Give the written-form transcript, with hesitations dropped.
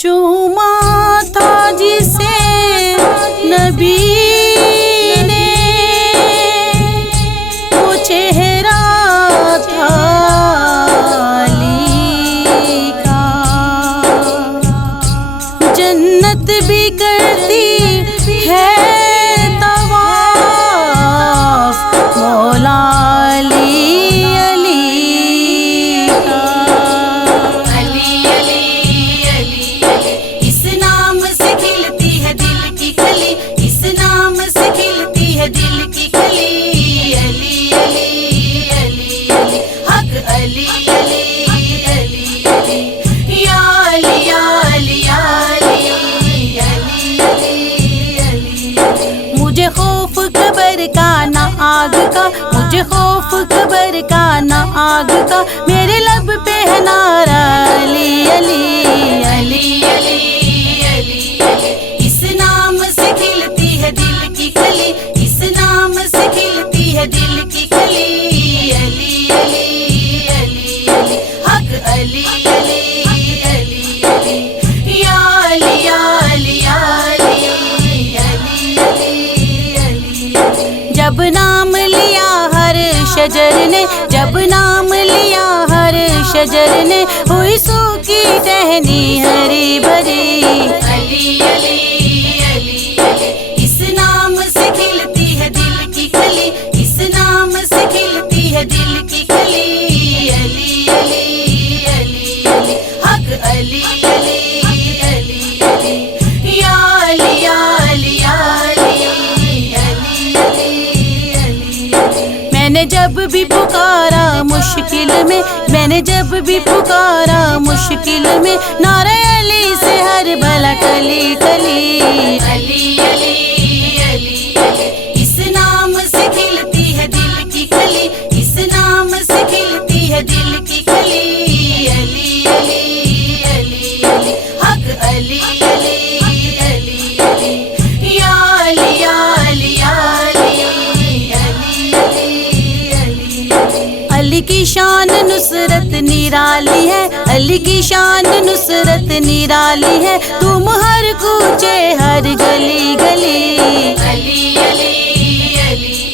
چوما تھا جسے نبی نے وہ چہرہ تھا علی کا، جنت بھی کرتی ہے طواف مولا علی علی کا۔ علی علی علی علی، اس نام سے کھلتی ہے دل کی کلی، اس نام سے کھلتی ہے دل کی کلی۔ علی علی علی علی، حق علی علی علی علی، یا علی یا علی یا علی علی علی علی۔ مجھے خوف قبر کا نہ آگ کا، مجھے خوف قبر کا نہ آگ کا، میرے لب پہ ہے نعرہ علی علی علی علی علی علی، اس نام سے کھلتی ہے دل کی کلی، اس نام سے کھلتی ہے دل کی کلی۔ علی علی علی علی، حق علی علی علی علی، یا علی یا علی یا علی علی علی علی۔ جب نام لیا ہر شجر نے، جب نام لیا ہر شجر نے، ہوئی سوکھی ٹہنی ہری بھری۔ علی علی علی علی، اس نام سے کھلتی ہے دل کی کلی، اس نام سے کھلتی ہے دل کی کلی۔ علی علی علی علی، حق علی علی علی علی، یا علی یا علی یا علی علی علی علی۔ میں نے جب بھی پکارا مشکل میں، میں نے جب بھی پکارا مشکل میں، نعرہ علی سے ہر بلا ٹلی ٹلی۔ علی علی علی علی، اس نام سے کھلتی ہے دل کی کلی، اس نام سے کھلتی ہے دل کی کلی۔ علی علی علی علی، حق علی علی علی علی، یا علی یا علی یا علی علی علی علی۔ علی کی شان نصرت نرالی ہے، علی کی شان نصرت نرالی ہے، تم ہر کوچے ہر گلی گلی۔ علی علی علی علی،